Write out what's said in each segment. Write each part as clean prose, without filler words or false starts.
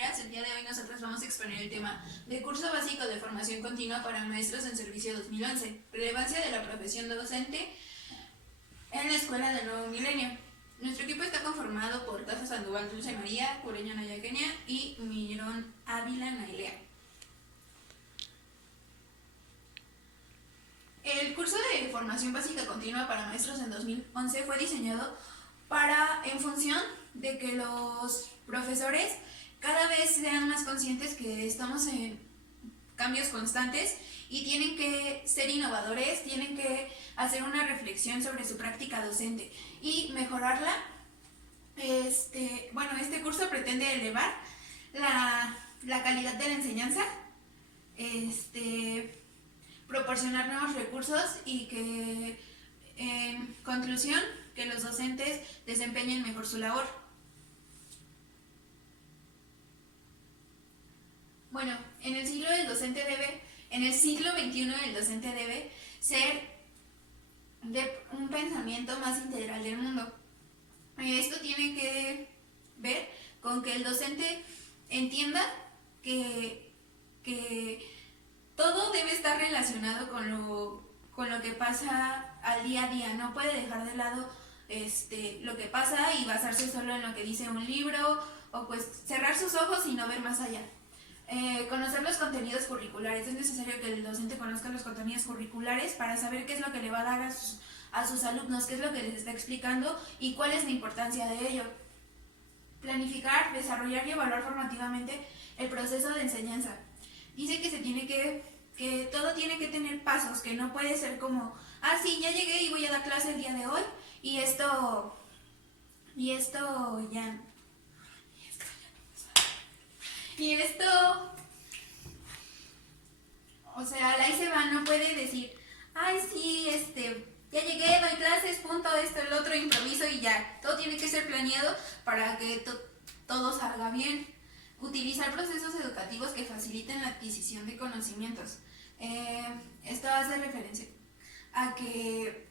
compañeras, el día de hoy nosotros vamos a exponer el tema de Curso Básico de Formación Continua para Maestros en Servicio 2011, relevancia de la profesión docente en la Escuela del Nuevo Milenio. Nuestro equipo está conformado por Taza Sandoval Dulce María, Cureño Naya Kenia y Mirón Ávila Nailea. El curso de formación básica continua para maestros en 2011 fue diseñado en función de que los profesores cada vez sean más conscientes que estamos en cambios constantes y tienen que ser innovadores, tienen que hacer una reflexión sobre su práctica docente y mejorarla. Este curso pretende elevar la calidad de la enseñanza, proporcionar nuevos recursos y que, en conclusión, que los docentes desempeñen mejor su labor. Bueno, en el siglo XXI el docente debe ser de un pensamiento más integral del mundo. Esto tiene que ver con que el docente entienda que todo debe estar relacionado con lo que pasa al día a día. No puede dejar de lado lo que pasa y basarse solo en lo que dice un libro o pues cerrar sus ojos y no ver más allá. Conocer los contenidos curriculares. Es necesario que el docente conozca los contenidos curriculares para saber qué es lo que le va a dar a sus alumnos, qué es lo que les está explicando y cuál es la importancia de ello. Planificar, desarrollar y evaluar formativamente el proceso de enseñanza. Dice que todo tiene que tener pasos, que no puede ser como, sí, ya llegué y voy a dar clase el día de hoy y esto ya... O sea, la se va, no puede decir, sí, ya llegué, doy clases, punto, esto, el otro, improviso y ya. Todo tiene que ser planeado para que todo salga bien. Utilizar procesos educativos que faciliten la adquisición de conocimientos. Esto hace referencia a que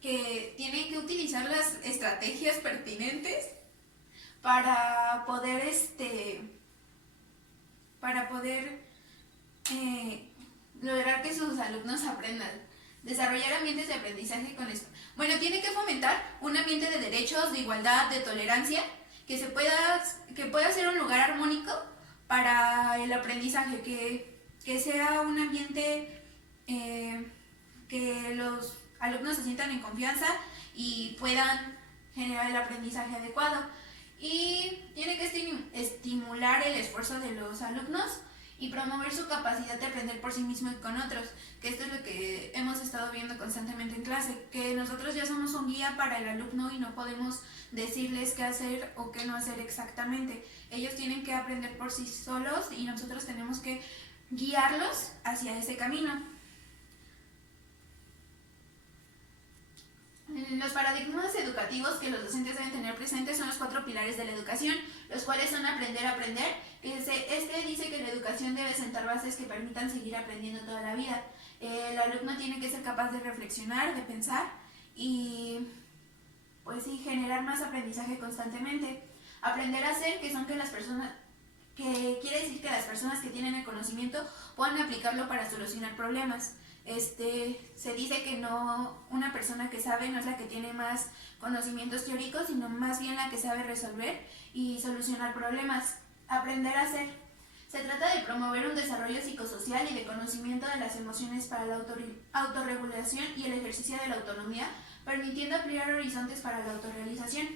tienen que utilizar las estrategias pertinentes para poder lograr que sus alumnos aprendan. Desarrollar ambientes de aprendizaje con esto. Bueno, tiene que fomentar un ambiente de derechos, de igualdad, de tolerancia, que pueda ser un lugar armónico para el aprendizaje, que sea un ambiente que los alumnos se sientan en confianza y puedan generar el aprendizaje adecuado. Y tiene que estimular el esfuerzo de los alumnos y promover su capacidad de aprender por sí mismo y con otros, que esto es lo que hemos estado viendo constantemente en clase, que nosotros ya somos un guía para el alumno y no podemos decirles qué hacer o qué no hacer exactamente. Ellos tienen que aprender por sí solos y nosotros tenemos que guiarlos hacia ese camino. Los paradigmas educativos que los docentes deben tener presentes son los 4 pilares de la educación, los cuales son aprender a aprender. Dice que la educación debe sentar bases que permitan seguir aprendiendo toda la vida. El alumno tiene que ser capaz de reflexionar, de pensar y pues sí, generar más aprendizaje constantemente. Aprender a hacer, que quiere decir que las personas que tienen el conocimiento puedan aplicarlo para solucionar problemas. Se dice que una persona que sabe no es la que tiene más conocimientos teóricos, sino más bien la que sabe resolver y solucionar problemas. Aprender a hacer. Se trata de promover un desarrollo psicosocial y de conocimiento de las emociones para la autorregulación y el ejercicio de la autonomía, permitiendo ampliar horizontes para la autorrealización.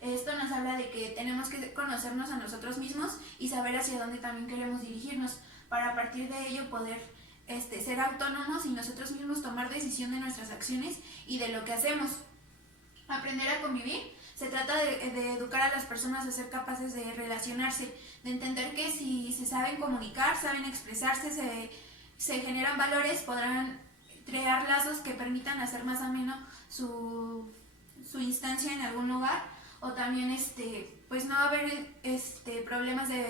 Esto nos habla de que tenemos que conocernos a nosotros mismos y saber hacia dónde también queremos dirigirnos, para a partir de ello poder ser autónomos y nosotros mismos tomar decisión de nuestras acciones y de lo que hacemos. Aprender a convivir. Se trata de educar a las personas a ser capaces de relacionarse, de entender que si se saben comunicar, saben expresarse, se generan valores, podrán crear lazos que permitan hacer más ameno su instancia en algún lugar, o también pues no haber problemas de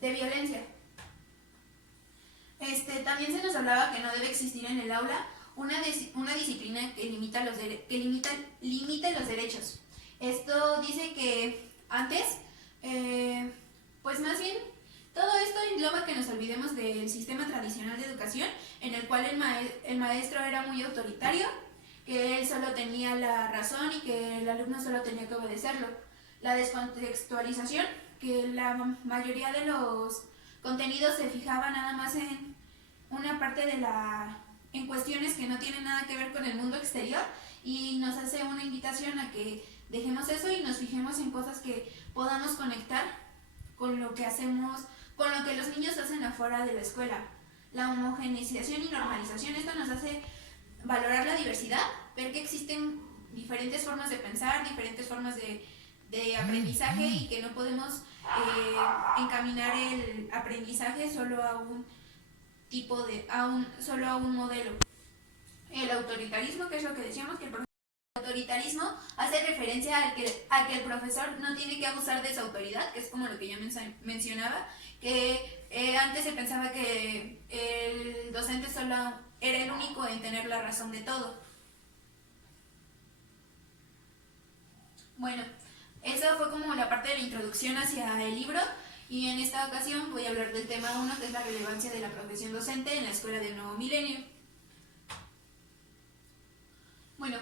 violencia. También se nos hablaba que no debe existir en el aula una disciplina que limite los derechos. Esto dice que antes sistema tradicional de educación, en el cual el maestro era muy autoritario, que él solo tenía la razón y que el alumno solo tenía que obedecerlo. La descontextualización, que la mayoría de los contenidos se fijaba nada más en una parte en cuestiones que no tienen nada que ver con el mundo exterior, y nos hace una invitación a que dejemos eso y nos fijemos en cosas que podamos conectar con lo que hacemos, con lo que los niños hacen afuera de la escuela. La homogeneización y normalización, esto nos hace valorar la diversidad, ver que existen diferentes formas de pensar, diferentes formas de aprendizaje, y que no podemos encaminar el aprendizaje solo a un tipo solo a un modelo. El autoritarismo, que es lo que decíamos, que el autoritarismo hace referencia a que el profesor no tiene que abusar de su autoridad, que es como lo que yo mencionaba, que antes se pensaba que el docente solo era el único en tener la razón de todo. Bueno, esa fue como la parte de la introducción hacia el libro, y en esta ocasión voy a hablar del tema 1, que es la relevancia de la profesión docente en la escuela del nuevo milenio. Bueno,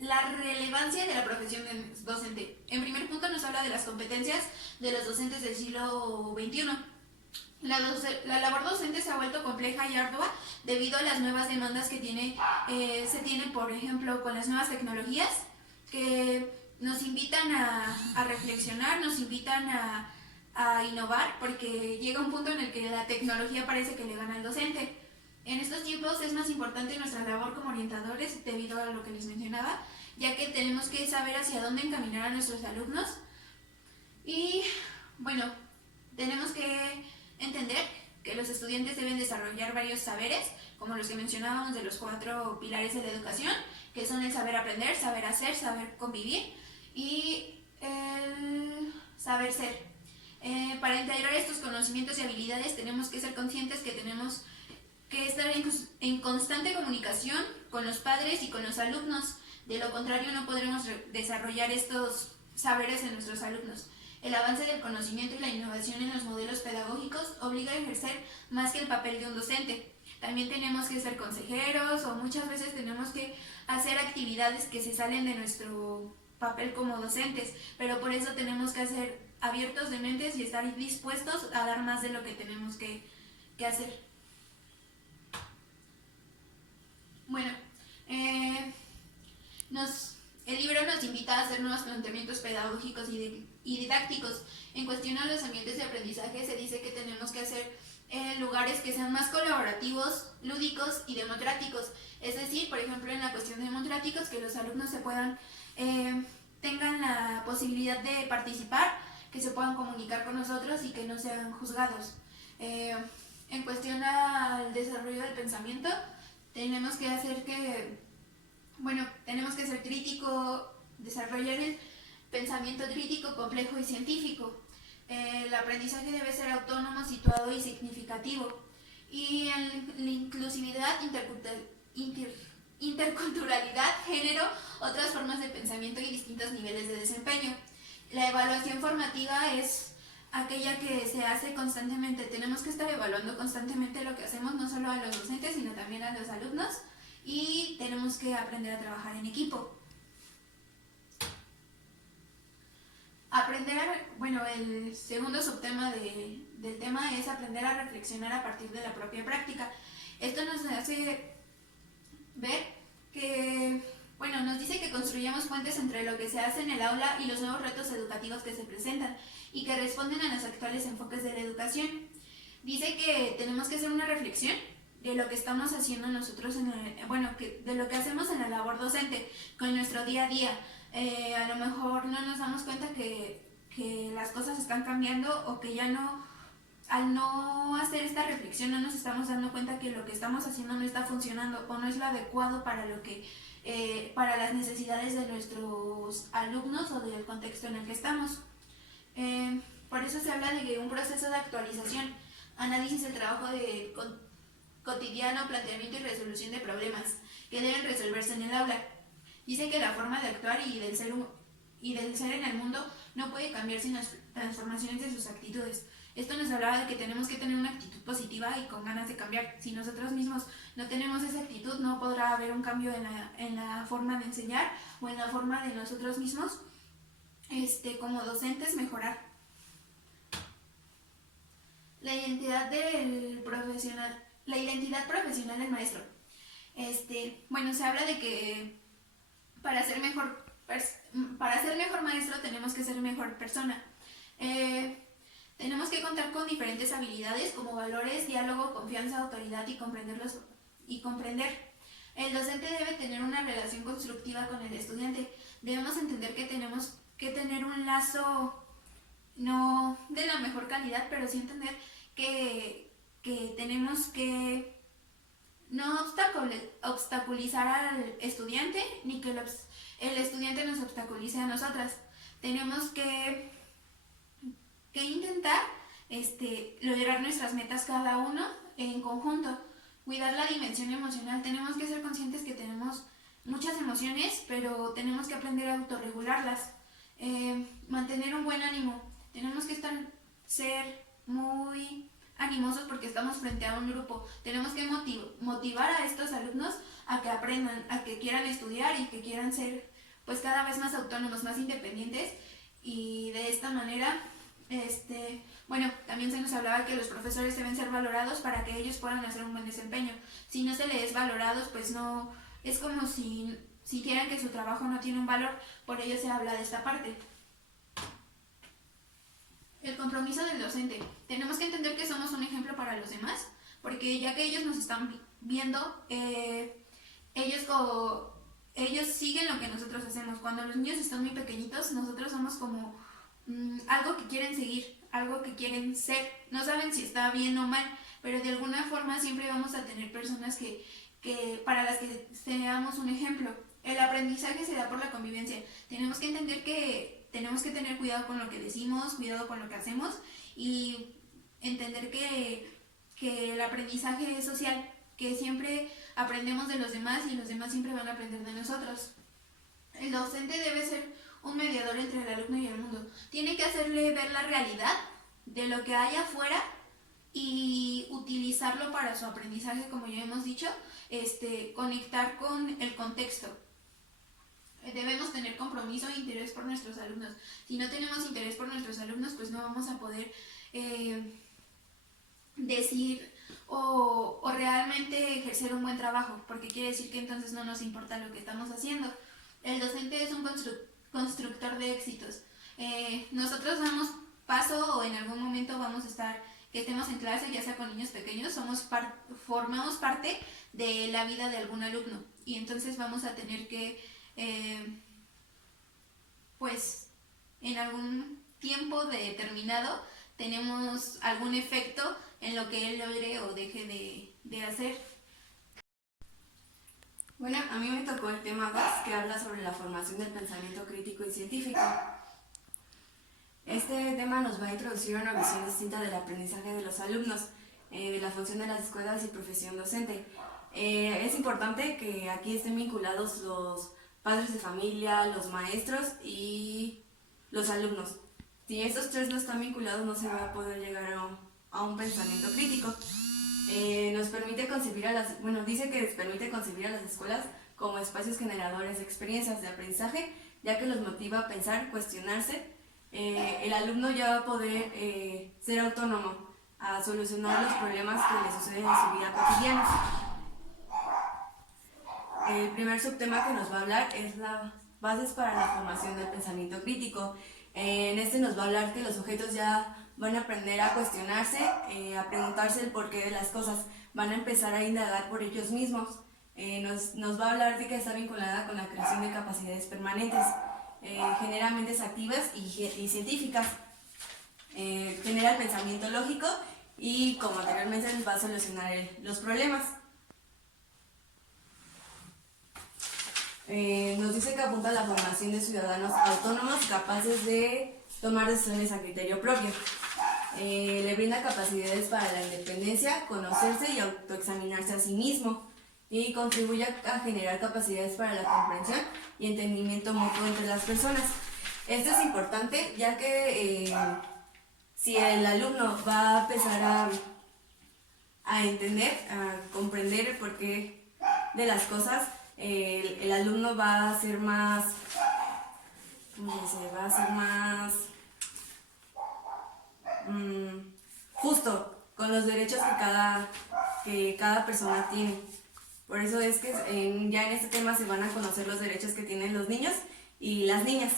la relevancia de la profesión docente. En primer punto nos habla de las competencias de los docentes del siglo XXI. La labor docente se ha vuelto compleja y ardua debido a las nuevas demandas que se tienen, por ejemplo, con las nuevas tecnologías, que nos invitan a reflexionar, nos invitan a innovar, porque llega un punto en el que la tecnología parece que le gana al docente. En estos tiempos es más importante nuestra labor como orientadores, debido a lo que les mencionaba, ya que tenemos que saber hacia dónde encaminar a nuestros alumnos. Y bueno, tenemos que entender que los estudiantes deben desarrollar varios saberes, como los que mencionábamos de los 4 pilares de la educación, que son el saber aprender, saber hacer, saber convivir y el saber ser. Para integrar estos conocimientos y habilidades tenemos que ser conscientes que tenemos que estar en constante comunicación con los padres y con los alumnos. De lo contrario, no podremos desarrollar estos saberes en nuestros alumnos. El avance del conocimiento y la innovación en los modelos pedagógicos obliga a ejercer más que el papel de un docente. También tenemos que ser consejeros, o muchas veces tenemos que hacer actividades que se salen de nuestro papel como docentes, pero por eso tenemos que ser abiertos de mentes y estar dispuestos a dar más de lo que tenemos que hacer. Bueno, el libro nos invita a hacer nuevos planteamientos pedagógicos y didácticos. En cuestión a los ambientes de aprendizaje, se dice que tenemos que hacer lugares que sean más colaborativos, lúdicos y democráticos. Es decir, por ejemplo, en la cuestión de democráticos, que los alumnos tengan la posibilidad de participar, que se puedan comunicar con nosotros y que no sean juzgados. En cuestión al desarrollo del pensamiento, tenemos que ser crítico, desarrollar el pensamiento crítico, complejo y científico. El aprendizaje debe ser autónomo, situado y significativo. Y en la inclusividad, interculturalidad, género, otras formas de pensamiento y distintos niveles de desempeño. La evaluación formativa es aquella que se hace constantemente. Tenemos que estar evaluando constantemente lo que hacemos, no solo a los docentes, sino también a los alumnos, y tenemos que aprender a trabajar en equipo. El segundo subtema del tema es aprender a reflexionar a partir de la propia práctica. Esto nos hace ver que, nos dice que construyamos puentes entre lo que se hace en el aula y los nuevos retos educativos que se presentan y que responden a los actuales enfoques de la educación. Dice que tenemos que hacer una reflexión de lo que estamos haciendo nosotros, de lo que hacemos en la labor docente, con nuestro día a día. A lo mejor no nos damos cuenta que las cosas están cambiando, o que ya no, al no hacer esta reflexión, no nos estamos dando cuenta que lo que estamos haciendo no está funcionando o no es lo adecuado para para las necesidades de nuestros alumnos o del contexto en el que estamos. Por eso se habla de un proceso de actualización, análisis del trabajo cotidiano, planteamiento y resolución de problemas que deben resolverse en el aula. Dice que la forma de actuar y del ser en el mundo no puede cambiar sin las transformaciones de sus actitudes. Esto nos hablaba de que tenemos que tener una actitud positiva y con ganas de cambiar. Si nosotros mismos no tenemos esa actitud, no podrá haber un cambio en la forma de enseñar o en la forma de nosotros mismos, como docentes, mejorar. La identidad profesional del maestro. Se habla de que para ser mejor maestro tenemos que ser mejor persona. Tenemos que contar con diferentes habilidades como valores, diálogo, confianza, autoridad y comprender. El docente debe tener una relación constructiva con el estudiante. Debemos entender que tenemos que tener un lazo no de la mejor calidad, pero sí entender que tenemos que no obstaculizar al estudiante ni que el estudiante nos obstaculice a nosotras. Tenemos que intentar lograr nuestras metas cada uno en conjunto. Cuidar la dimensión emocional. Tenemos que ser conscientes que tenemos muchas emociones, pero tenemos que aprender a autorregularlas. Mantener un buen ánimo. Tenemos que ser muy animosos porque estamos frente a un grupo. Tenemos que motivar a estos alumnos a que aprendan, a que quieran estudiar y que quieran ser pues cada vez más autónomos, más independientes, y de esta manera también se nos hablaba que los profesores deben ser valorados para que ellos puedan hacer un buen desempeño. Si no se les es valorados, pues no, es como si sintieran que su trabajo no tiene un valor. Por ello se habla de esta parte. El compromiso del docente. Tenemos que entender que somos un ejemplo para los demás, porque ya que ellos nos están viendo, ellos siguen lo que nosotros hacemos. Cuando los niños están muy pequeñitos, nosotros somos como algo que quieren seguir, algo que quieren ser. No saben si está bien o mal, pero de alguna forma siempre vamos a tener personas que para las que seamos un ejemplo. El aprendizaje se da por la convivencia. Tenemos que entender que tenemos que tener cuidado con lo que decimos, cuidado con lo que hacemos, y entender que el aprendizaje es social, que siempre aprendemos de los demás y los demás siempre van a aprender de nosotros. El docente debe ser un mediador entre el alumno y el mundo. Tiene que hacerle ver la realidad de lo que hay afuera y utilizarlo para su aprendizaje, como ya hemos dicho, conectar con el contexto. Debemos tener compromiso e interés por nuestros alumnos. Si no tenemos interés por nuestros alumnos, pues no vamos a poder decir o realmente ejercer un buen trabajo, porque quiere decir que entonces no nos importa lo que estamos haciendo. El docente es un constructor de éxitos. Nosotros damos paso, o en algún momento vamos a estar, que estemos en clase, ya sea con niños pequeños, formamos parte de la vida de algún alumno, y entonces vamos a tener que pues en algún tiempo determinado tenemos algún efecto en lo que él logre o deje de hacer. Bueno, a mí me tocó el tema 2, que habla sobre la formación del pensamiento crítico y científico. Este tema nos va a introducir una visión distinta del aprendizaje de los alumnos, de la función de las escuelas y profesión docente. Es importante que aquí estén vinculados los padres de familia, los maestros y los alumnos. Si estos tres no están vinculados, no se va a poder llegar a un pensamiento crítico. Nos permite concebir dice que permite concebir a las escuelas como espacios generadores de experiencias de aprendizaje, ya que los motiva a pensar, cuestionarse. El alumno ya va a poder ser autónomo, a solucionar los problemas que le suceden en su vida cotidiana. El primer subtema que nos va a hablar es las bases para la formación del pensamiento crítico. En este nos va a hablar que los sujetos ya van a aprender a cuestionarse, a preguntarse el porqué de las cosas, van a empezar a indagar por ellos mismos. Nos va a hablar de que está vinculada con la creación de capacidades permanentes, genera mentes activas y científicas, genera el pensamiento lógico y, como anteriormente, les va a solucionar los problemas. Nos dice que apunta a la formación de ciudadanos autónomos capaces de tomar decisiones a criterio propio. Le brinda capacidades para la independencia, conocerse y autoexaminarse a sí mismo, y contribuye a generar capacidades para la comprensión y entendimiento mutuo entre las personas. Esto es importante, ya que si el alumno va a empezar a entender, a comprender el porqué de las cosas, el alumno va a ser más, ¿cómo se dice? Va a ser más justo con los derechos que cada persona tiene. Por eso es que ya en este tema se van a conocer los derechos que tienen los niños y las niñas.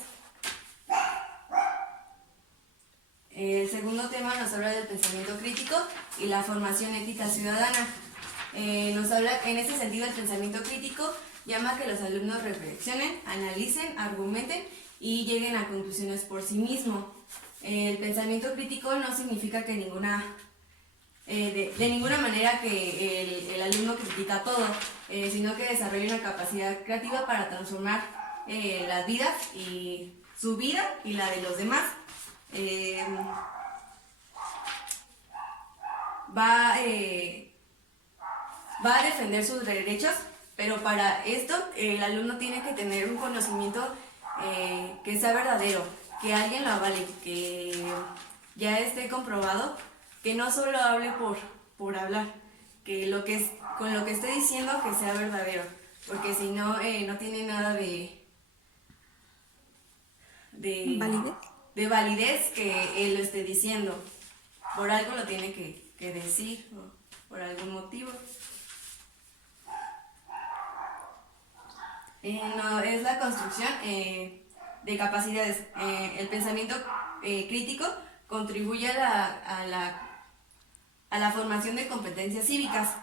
El segundo tema nos habla del pensamiento crítico y la formación ética ciudadana. Nos habla, en este sentido, el pensamiento crítico llama a que los alumnos reflexionen, analicen, argumenten y lleguen a conclusiones por sí mismos. El pensamiento crítico no significa que de ninguna manera que el alumno critica todo, sino que desarrolle una capacidad creativa para transformar las vidas y su vida y la de los demás. Va a defender sus derechos, pero para esto el alumno tiene que tener un conocimiento que sea verdadero, que alguien lo avale, que ya esté comprobado, que no solo hable por hablar, que con lo que esté diciendo que sea verdadero, porque si no, no tiene nada de ¿Validez? De validez que él lo esté diciendo. Por algo lo tiene que decir, o por algún motivo. No, es la construcción de capacidades. El pensamiento crítico contribuye a la formación de competencias cívicas,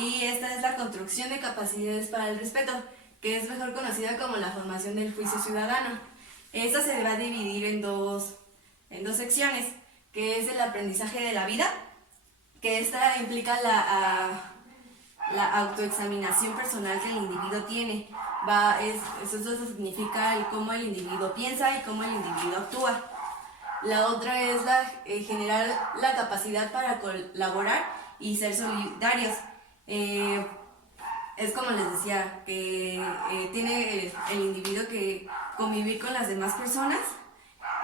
y esta es la construcción de capacidades para el respeto, que es mejor conocida como la formación del juicio ciudadano. Esta se va a dividir en dos secciones, que es el aprendizaje de la vida, que esta implica la autoexaminación personal que el individuo tiene. Eso significa cómo el individuo piensa y cómo el individuo actúa. La otra es generar la capacidad para colaborar y ser solidarios. Es como les decía, que tiene el individuo que convivir con las demás personas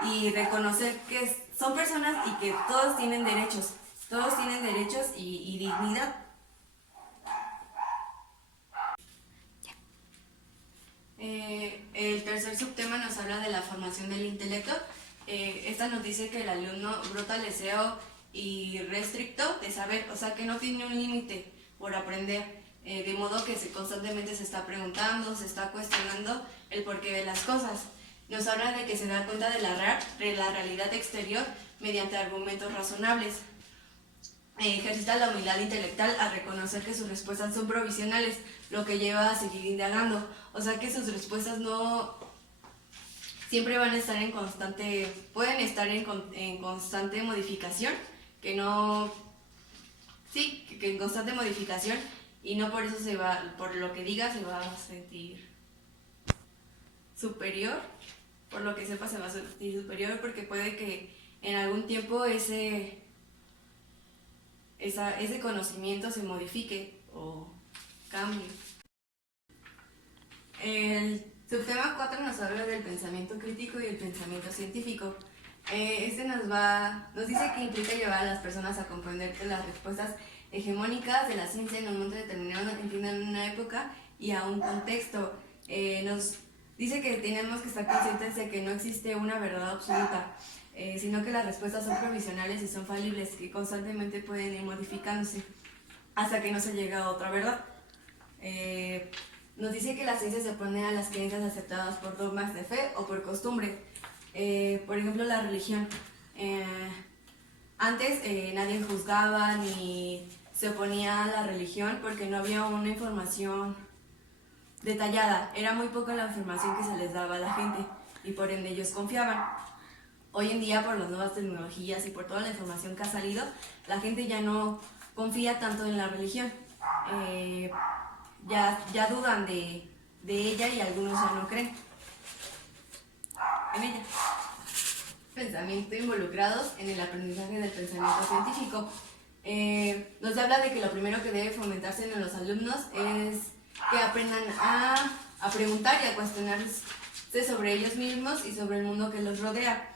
y reconocer que son personas y que todos tienen derechos y dignidad. El tercer subtema nos habla de la formación del intelecto. Esta nos dice que el alumno brota al deseo irrestricto de saber, o sea que no tiene un límite por aprender, de modo que constantemente se está preguntando, se está cuestionando el porqué de las cosas. Nos habla de que se da cuenta de la realidad exterior mediante argumentos razonables. Ejercita la humildad intelectual a reconocer que sus respuestas son provisionales, lo que lleva a seguir indagando. O sea que sus respuestas no siempre van a estar pueden estar en constante modificación, que en constante modificación, y no por eso por lo que diga se va a sentir superior, por lo que sepa se va a sentir superior, porque puede que en algún tiempo ese conocimiento se modifique o cambie. El subtema 4 nos habla del pensamiento crítico y el pensamiento científico. Nos dice que implica llevar a las personas a comprender que las respuestas hegemónicas de la ciencia en un momento determinado entienden una época y a un contexto. Nos dice que tenemos que estar conscientes de que no existe una verdad absoluta, sino que las respuestas son provisionales y son falibles, que constantemente pueden ir modificándose hasta que no se llega a otra verdad. Nos dice que la ciencia se opone a las creencias aceptadas por dogmas de fe o por costumbre. Por ejemplo, la religión. Antes nadie juzgaba ni se oponía a la religión porque no había una información detallada. Era muy poca la información que se les daba a la gente y por ende ellos confiaban. Hoy en día, por las nuevas tecnologías y por toda la información que ha salido, la gente ya no confía tanto en la religión. Ya dudan de ella y algunos ya no creen en ella. Pensamiento involucrados en el aprendizaje del pensamiento científico. Nos habla de que lo primero que debe fomentarse en los alumnos es que aprendan a preguntar y a cuestionarse sobre ellos mismos y sobre el mundo que los rodea.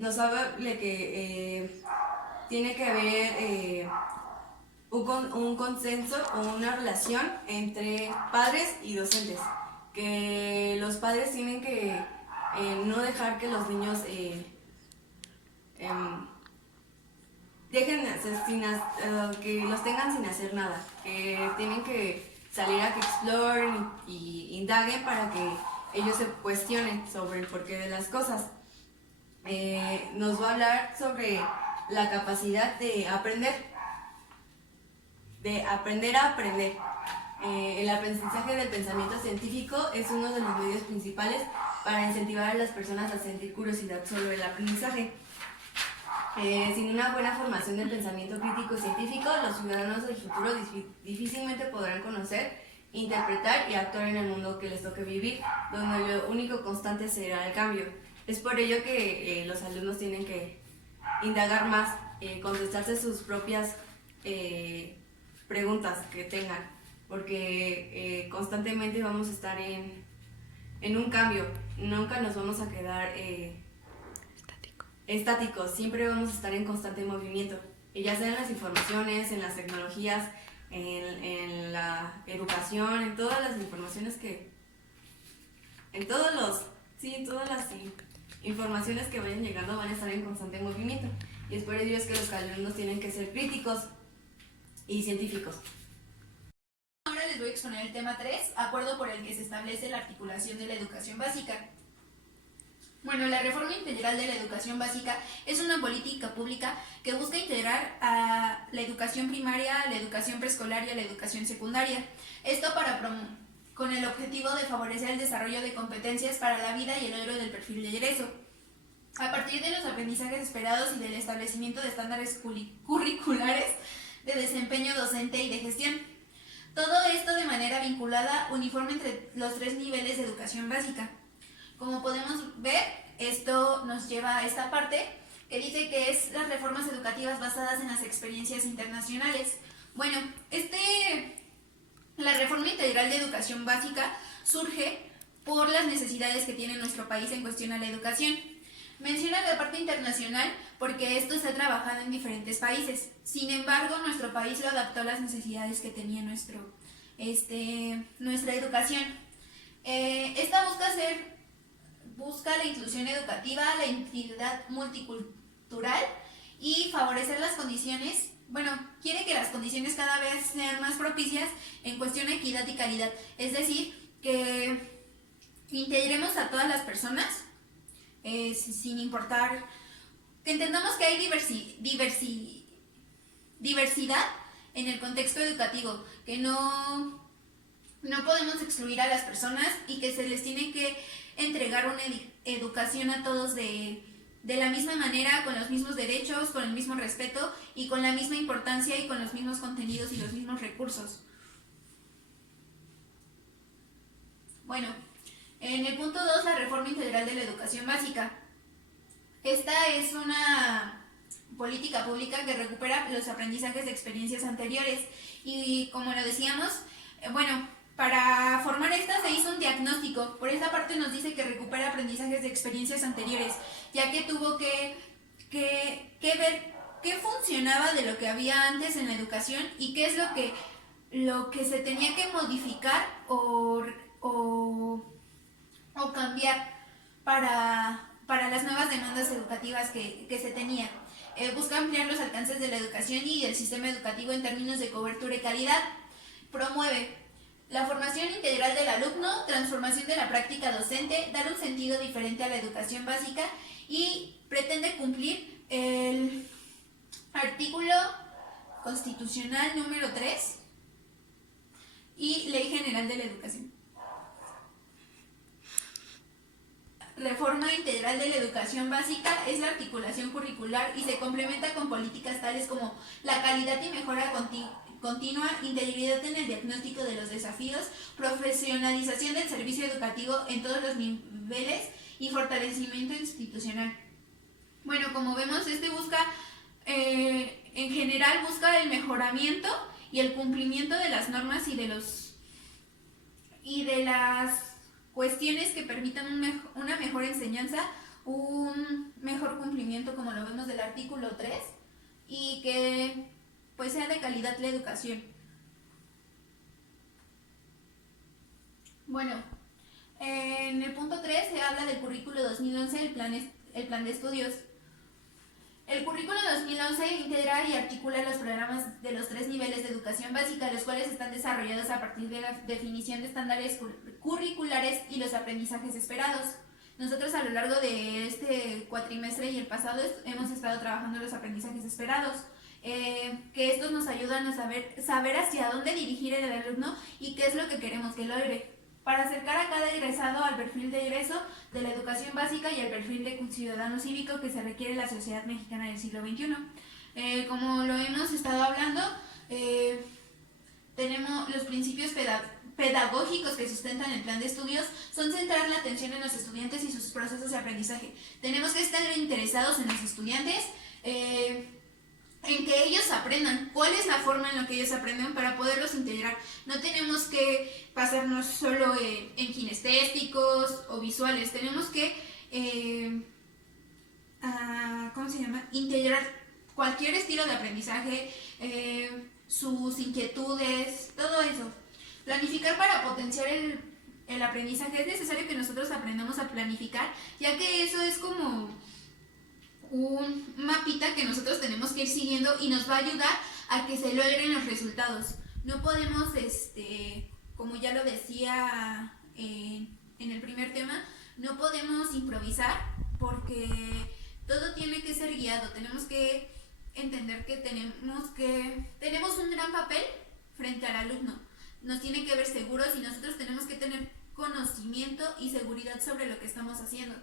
nos habla de que tiene que haber un consenso o una relación entre padres y docentes, que los padres tienen que no dejar que los niños que los tengan sin hacer nada, que tienen que salir a que exploren y indaguen para que ellos se cuestionen sobre el porqué de las cosas. Nos va a hablar sobre la capacidad de aprender a aprender. El aprendizaje del pensamiento científico es uno de los medios principales para incentivar a las personas a sentir curiosidad sobre el aprendizaje. Sin una buena formación del pensamiento crítico y científico, los ciudadanos del futuro difícilmente podrán conocer, interpretar y actuar en el mundo que les toque vivir, donde lo único constante será el cambio. Es por ello que los alumnos tienen que indagar más, contestarse sus propias preguntas que tengan, porque constantemente vamos a estar en un cambio, nunca nos vamos a quedar estáticos, siempre vamos a estar en constante movimiento, y ya sea en las informaciones, en las tecnologías, en la educación, en todas las informaciones en todas las informaciones que vayan llegando van a estar en constante movimiento, y es por ello es que los alumnos tienen que ser críticos y científicos. Ahora les voy a exponer el tema 3, acuerdo por el que se establece la articulación de la educación básica. Bueno, la reforma integral de la educación básica es una política pública que busca integrar a la educación primaria, a la educación preescolar y a la educación secundaria. Esto con el objetivo de favorecer el desarrollo de competencias para la vida y el logro del perfil de egreso. A partir de los aprendizajes esperados y del establecimiento de estándares curriculares de desempeño docente y de gestión. Todo esto de manera vinculada, uniforme entre los 3 niveles de educación básica. Como podemos ver, esto nos lleva a esta parte que dice que es las reformas educativas basadas en las experiencias internacionales. Bueno, la reforma integral de educación básica surge por las necesidades que tiene nuestro país en cuestión a la educación. Menciona la parte internacional porque esto se ha trabajado en diferentes países. Sin embargo, nuestro país lo adaptó a las necesidades que tenía nuestra educación. Esta busca la inclusión educativa, la integridad multicultural y favorecer las condiciones, quiere que las condiciones cada vez sean más propicias en cuestión de equidad y calidad. Es decir, que integremos a todas las personas, sin importar, que entendamos que hay diversidad en el contexto educativo, que no podemos excluir a las personas y que se les tiene que entregar una educación a todos de la misma manera, con los mismos derechos, con el mismo respeto y con la misma importancia y con los mismos contenidos y los mismos recursos. Bueno, en el punto 2, la reforma integral de la educación básica. Esta es una política pública que recupera los aprendizajes de experiencias anteriores y, como lo decíamos, para formar esta se hizo un diagnóstico. Por esa parte nos dice que recupera aprendizajes de experiencias anteriores, ya que tuvo que ver qué funcionaba de lo que había antes en la educación y qué es lo que se tenía que modificar o cambiar para las nuevas demandas educativas que se tenían. Busca ampliar los alcances de la educación y el sistema educativo en términos de cobertura y calidad. Promueve la formación integral del alumno, transformación de la práctica docente, dar un sentido diferente a la educación básica y pretende cumplir el artículo constitucional número 3 y Ley General de la Educación. Reforma integral de la educación básica es la articulación curricular y se complementa con políticas tales como la calidad y mejora continua, integridad en el diagnóstico de los desafíos, profesionalización del servicio educativo en todos los niveles y fortalecimiento institucional. Como vemos, en general busca el mejoramiento y el cumplimiento de las normas y de las cuestiones que permitan una mejor enseñanza, un mejor cumplimiento, como lo vemos del artículo 3, y que pues sea de calidad la educación. Bueno, en el punto 3 se habla del currículo 2011, el plan de estudios. El currículo 2011 integra y articula los programas de los 3 niveles de educación básica, los cuales están desarrollados a partir de la definición de estándares curriculares y los aprendizajes esperados. Nosotros a lo largo de este cuatrimestre y el pasado hemos estado trabajando los aprendizajes esperados, que estos nos ayudan a saber hacia dónde dirigir el alumno y qué es lo que queremos que logre, para acercar a cada egresado al perfil de egreso de la educación básica y al perfil de ciudadano cívico que se requiere en la sociedad mexicana del siglo XXI. Como lo hemos estado hablando, tenemos los principios pedagógicos que sustentan el plan de estudios son centrar la atención en los estudiantes y sus procesos de aprendizaje. Tenemos que estar interesados en los estudiantes, en que ellos aprendan, cuál es la forma en la que ellos aprenden para poderlos integrar. No tenemos que pasarnos solo en kinestésicos o visuales, tenemos que integrar cualquier estilo de aprendizaje, sus inquietudes, todo eso. Planificar para potenciar el aprendizaje. Es necesario que nosotros aprendamos a planificar, ya que eso es como un mapita que nosotros tenemos que ir siguiendo y nos va a ayudar a que se logren los resultados. No podemos, como ya lo decía en el primer tema, no podemos improvisar porque todo tiene que ser guiado. Tenemos que entender que tenemos un gran papel frente al alumno. Nos tiene que ver seguros y nosotros tenemos que tener conocimiento y seguridad sobre lo que estamos haciendo.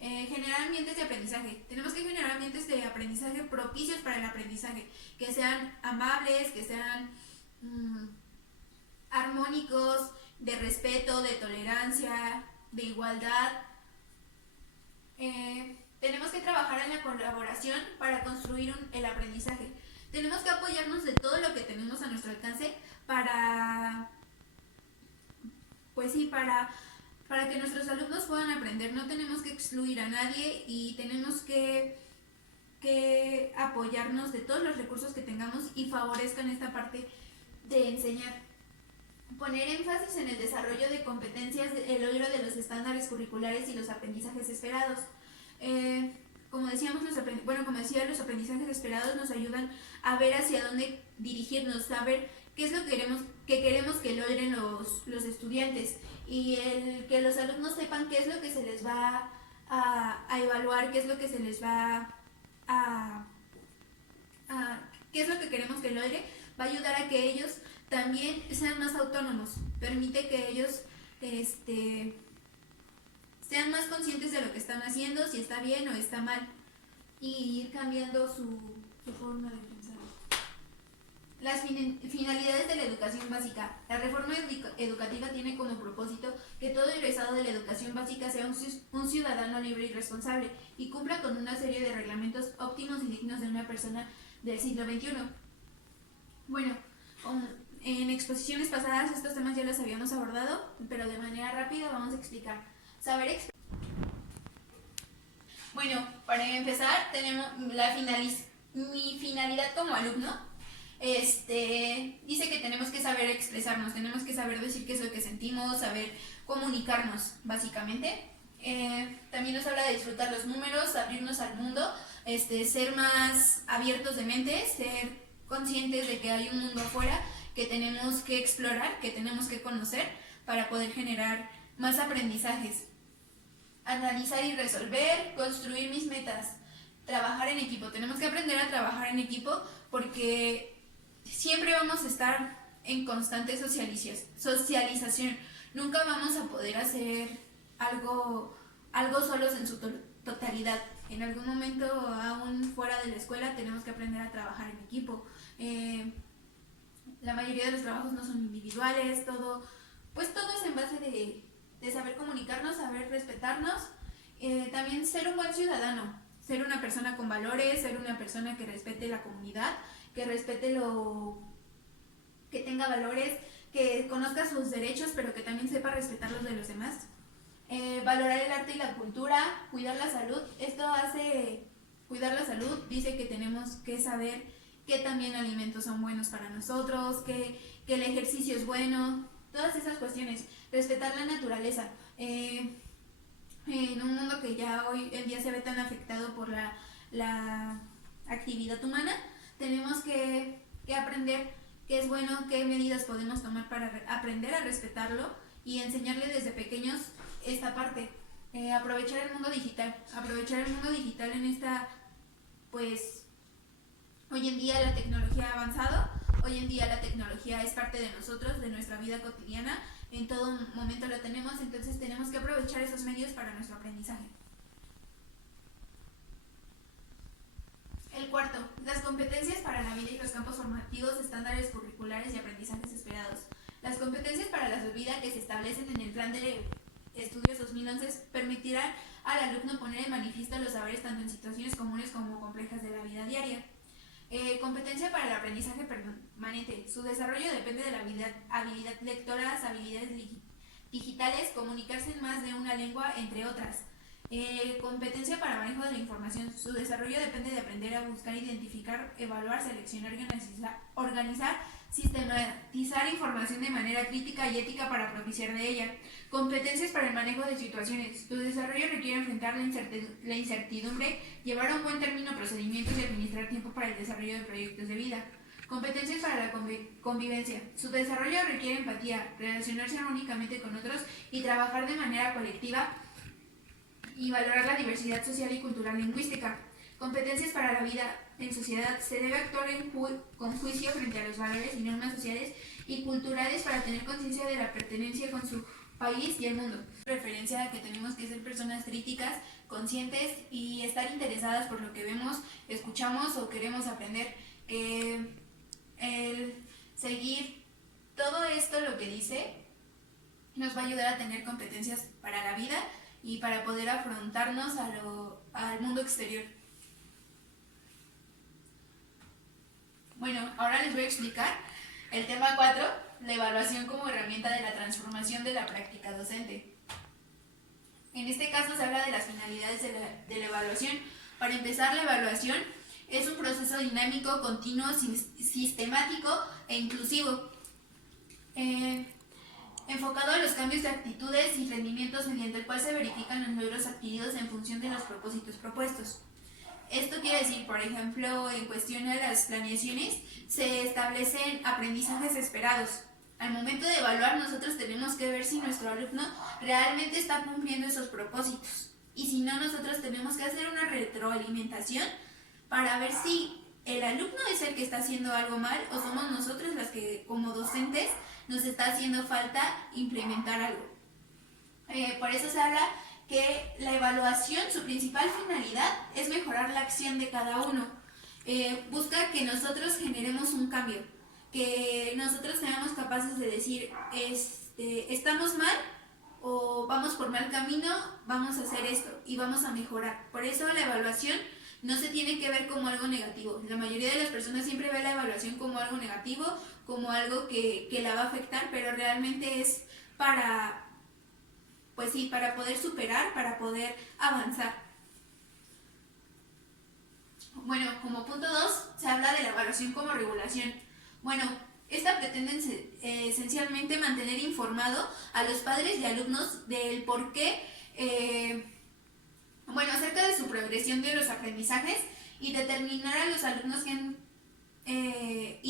Generar ambientes de aprendizaje. Tenemos que generar ambientes de aprendizaje propicios para el aprendizaje, que sean amables, que sean armónicos, de respeto, de tolerancia, de igualdad. Tenemos que trabajar en la colaboración para construir el aprendizaje. Tenemos que apoyarnos de todo lo que tenemos a nuestro alcance para que nuestros alumnos puedan aprender. No tenemos que excluir a nadie y tenemos que apoyarnos de todos los recursos que tengamos y favorezcan esta parte de enseñar. Poner énfasis en el desarrollo de competencias, el logro de los estándares curriculares y los aprendizajes esperados. Como decía, los aprendizajes esperados nos ayudan a ver hacia dónde dirigirnos, saber qué es lo que queremos que logren los estudiantes, y el que los alumnos sepan qué es lo que se les va a evaluar, qué es lo que se les va qué es lo que queremos que logre, va a ayudar a que ellos también sean más autónomos, permite que ellos sean más conscientes de lo que están haciendo, si está bien o está mal, y ir cambiando su forma de pensar. Las finalidades de la educación básica. La reforma educativa tiene como propósito que todo egresado de la educación básica sea un ciudadano libre y responsable y cumpla con una serie de reglamentos óptimos y dignos de una persona del siglo XXI. Bueno, en exposiciones pasadas estos temas ya los habíamos abordado, pero de manera rápida vamos a explicar. Bueno, para empezar tenemos mi finalidad como alumno. Dice que tenemos que saber expresarnos, tenemos que saber decir qué es lo que sentimos, saber comunicarnos, básicamente. También nos habla de disfrutar los números, abrirnos al mundo, ser más abiertos de mente, ser conscientes de que hay un mundo afuera que tenemos que explorar, que tenemos que conocer para poder generar más aprendizajes. Analizar y resolver, construir mis metas, trabajar en equipo. Tenemos que aprender a trabajar en equipo porque siempre vamos a estar en constante socialización. Nunca vamos a poder hacer algo solos en su totalidad. En algún momento, aún fuera de la escuela, tenemos que aprender a trabajar en equipo. La mayoría de los trabajos no son individuales, todo es en base de saber comunicarnos, saber respetarnos. También ser un buen ciudadano, ser una persona con valores, ser una persona que respete la comunidad, que respete que tenga valores, que conozca sus derechos, pero que también sepa respetar los de los demás. Valorar el arte y la cultura, cuidar la salud. Esto hace cuidar la salud, dice que tenemos que saber que también alimentos son buenos para nosotros, que el ejercicio es bueno, todas esas cuestiones. Respetar la naturaleza. En un mundo que ya hoy en día se ve tan afectado por la actividad humana, tenemos que aprender qué es bueno, qué medidas podemos tomar para aprender a respetarlo y enseñarle desde pequeños esta parte. Aprovechar el mundo digital en esta, pues, hoy en día la tecnología ha avanzado, hoy en día la tecnología es parte de nosotros, de nuestra vida cotidiana, en todo momento la tenemos, entonces tenemos que aprovechar esos medios para nuestro aprendizaje. El cuarto, las competencias para la vida y los campos formativos, estándares curriculares y aprendizajes esperados. Las competencias para la vida que se establecen en el Plan de Estudios 2011 permitirán al alumno poner en manifiesto los saberes tanto en situaciones comunes como complejas de la vida diaria. Competencia para el aprendizaje permanente. Su desarrollo depende de la habilidad lectora, habilidades digitales, comunicarse en más de una lengua, entre otras. Competencia para manejo de la información. Su desarrollo depende de aprender a buscar, identificar, evaluar, seleccionar y organizar, sistematizar información de manera crítica y ética para propiciar de ella. Competencias para el manejo de situaciones. Su desarrollo requiere enfrentar la incertidumbre, llevar a un buen término procedimientos y administrar tiempo para el desarrollo de proyectos de vida. Competencias para la convivencia. Su desarrollo requiere empatía, relacionarse armónicamente con otros y trabajar de manera colectiva y valorar la diversidad social y cultural lingüística. Competencias para la vida en sociedad. Se debe actuar con juicio frente a los valores y normas sociales y culturales para tener conciencia de la pertenencia con su país y el mundo. Referencia a que tenemos que ser personas críticas, conscientes y estar interesadas por lo que vemos, escuchamos o queremos aprender. El seguir todo esto, lo que dice, nos va a ayudar a tener competencias para la vida y para poder afrontarnos al mundo exterior. Bueno, ahora les voy a explicar el tema 4, la evaluación como herramienta de la transformación de la práctica docente. En este caso se habla de las finalidades de la evaluación. Para empezar, la evaluación es un proceso dinámico, continuo, sistemático e inclusivo, enfocado a los cambios de actitudes y rendimientos, mediante el cual se verifican los logros adquiridos en función de los propósitos propuestos. Esto quiere decir, por ejemplo, en cuestión a las planeaciones, se establecen aprendizajes esperados. Al momento de evaluar, nosotros tenemos que ver si nuestro alumno realmente está cumpliendo esos propósitos. Y si no, nosotros tenemos que hacer una retroalimentación para ver si el alumno es el que está haciendo algo mal o somos nosotros las que, como docentes, nos está haciendo falta implementar algo. Por eso se habla que la evaluación, su principal finalidad es mejorar la acción de cada uno. Busca que nosotros generemos un cambio, que nosotros seamos capaces de decir, estamos mal o vamos por mal camino, vamos a hacer esto y vamos a mejorar. Por eso la evaluación no se tiene que ver como algo negativo. La mayoría de las personas siempre ve la evaluación como algo negativo, como algo que la va a afectar, pero realmente es para poder superar, para poder avanzar. Bueno, como punto 2 se habla de la evaluación como regulación. Bueno, esta pretende esencialmente mantener informado a los padres y alumnos del por qué, acerca de su progresión de los aprendizajes y determinar a los alumnos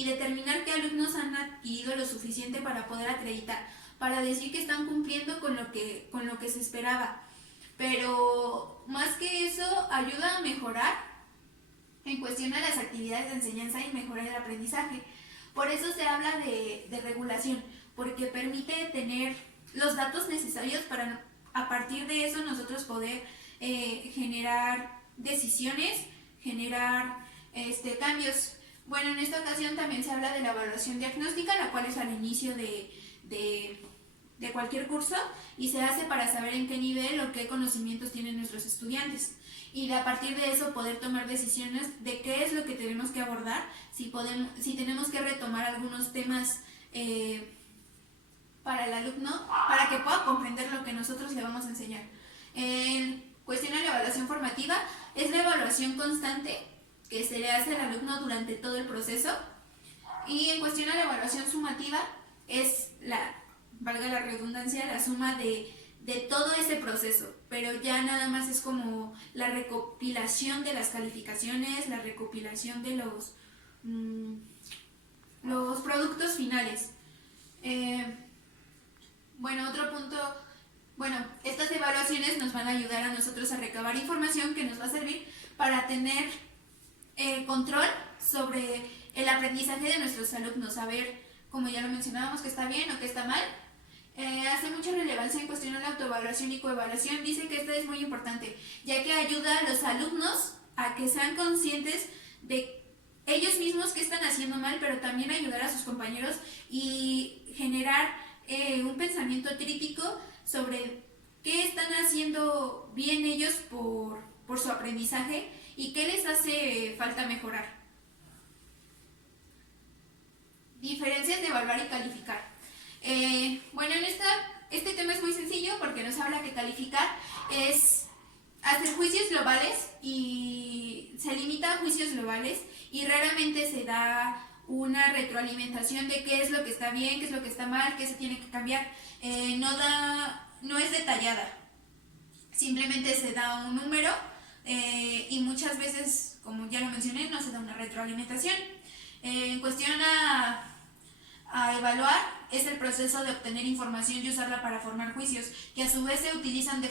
determinar qué alumnos han adquirido lo suficiente para poder acreditar, para decir que están cumpliendo con lo que se esperaba. Pero más que eso, ayuda a mejorar en cuestión a las actividades de enseñanza y mejorar el aprendizaje. Por eso se habla de regulación, porque permite tener los datos necesarios para a partir de eso nosotros poder generar decisiones, generar cambios. Bueno, en esta ocasión también se habla de la evaluación diagnóstica, la cual es al inicio de cualquier curso y se hace para saber en qué nivel o qué conocimientos tienen nuestros estudiantes. Y a partir de eso poder tomar decisiones de qué es lo que tenemos que abordar, si tenemos que retomar algunos temas para el alumno para que pueda comprender lo que nosotros le vamos a enseñar. En cuestión de la evaluación formativa, es la evaluación constante que se le hace al alumno durante todo el proceso. Y en cuestión a la evaluación sumativa, es valga la redundancia, la suma de todo ese proceso, pero ya nada más es como la recopilación de las calificaciones, la recopilación de los productos finales. Otro punto, estas evaluaciones nos van a ayudar a nosotros a recabar información que nos va a servir para tener control sobre el aprendizaje de nuestros alumnos, saber, como ya lo mencionábamos, que está bien o que está mal. Hace mucha relevancia en cuestión de la autoevaluación y coevaluación. Dice que esta es muy importante, ya que ayuda a los alumnos a que sean conscientes de ellos mismos que están haciendo mal, pero también ayudar a sus compañeros y generar un pensamiento crítico sobre qué están haciendo bien ellos por su aprendizaje y qué les hace falta mejorar. Diferencias de evaluar y calificar. Este tema es muy sencillo porque nos habla que calificar es hacer juicios globales y se limita a juicios globales y raramente se da una retroalimentación de qué es lo que está bien, qué es lo que está mal, qué se tiene que cambiar. No es detallada, simplemente se da un número y muchas veces, como ya lo mencioné, no se da una retroalimentación. En cuestión a evaluar, es el proceso de obtener información y usarla para formar juicios, que a su vez se utilizan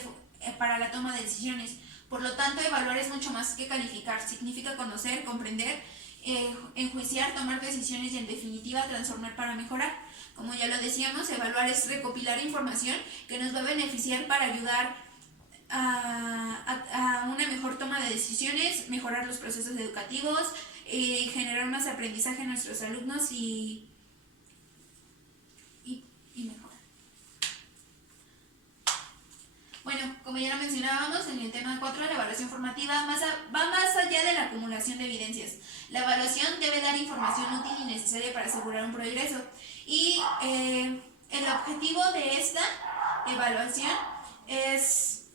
para la toma de decisiones. Por lo tanto, evaluar es mucho más que calificar. Significa conocer, comprender, enjuiciar, tomar decisiones y, en definitiva, transformar para mejorar. Como ya lo decíamos, evaluar es recopilar información que nos va a beneficiar para ayudar a una mejor toma de decisiones, mejorar los procesos educativos, generar más aprendizaje en nuestros alumnos y mejorar. Como ya lo mencionábamos en el tema 4, la evaluación formativa va más allá de la acumulación de evidencias. La evaluación debe dar información útil y necesaria para asegurar un progreso. Y el objetivo de esta evaluación es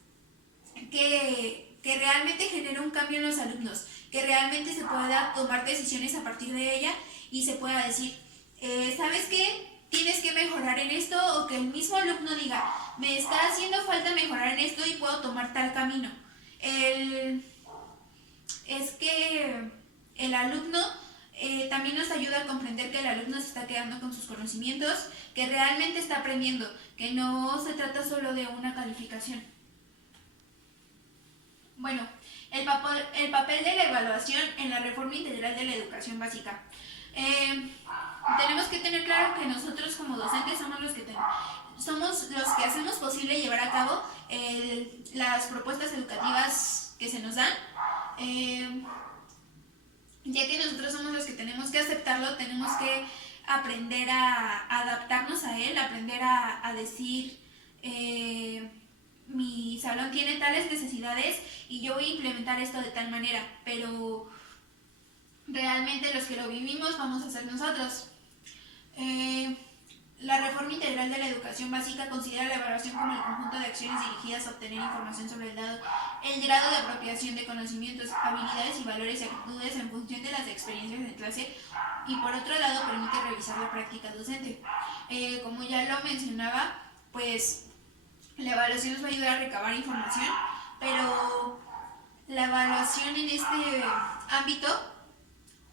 que realmente genere un cambio en los alumnos, que realmente se pueda tomar decisiones a partir de ella y se pueda decir, ¿sabes qué? Tienes que mejorar en esto, o que el mismo alumno diga, me está haciendo falta mejorar en esto y puedo tomar tal camino. Es que el alumno también nos ayuda a comprender que el alumno se está quedando con sus conocimientos, que realmente está aprendiendo, que no se trata solo de una calificación. El papel de la evaluación en la reforma integral de la educación básica. Tenemos que tener claro que nosotros como docentes somos los que hacemos posible llevar a cabo las propuestas educativas que se nos dan, ya que nosotros somos los que tenemos que aceptarlo, tenemos que aprender a adaptarnos a él, aprender a decir, mi salón tiene tales necesidades y yo voy a implementar esto de tal manera, pero realmente los que lo vivimos vamos a ser nosotros. La reforma integral de la educación básica considera la evaluación como el conjunto de acciones dirigidas a obtener información sobre el grado de apropiación de conocimientos, habilidades y valores y actitudes en función de las experiencias en clase, y por otro lado permite revisar la práctica docente. Como ya lo mencionaba, pues la evaluación nos va a ayudar a recabar información, pero la evaluación en este ámbito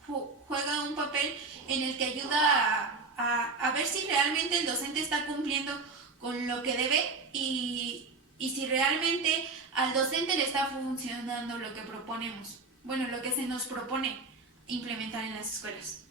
juega un papel en el que ayuda a ver si realmente el docente está cumpliendo con lo que debe y si realmente al docente le está funcionando lo que proponemos, lo que se nos propone implementar en las escuelas.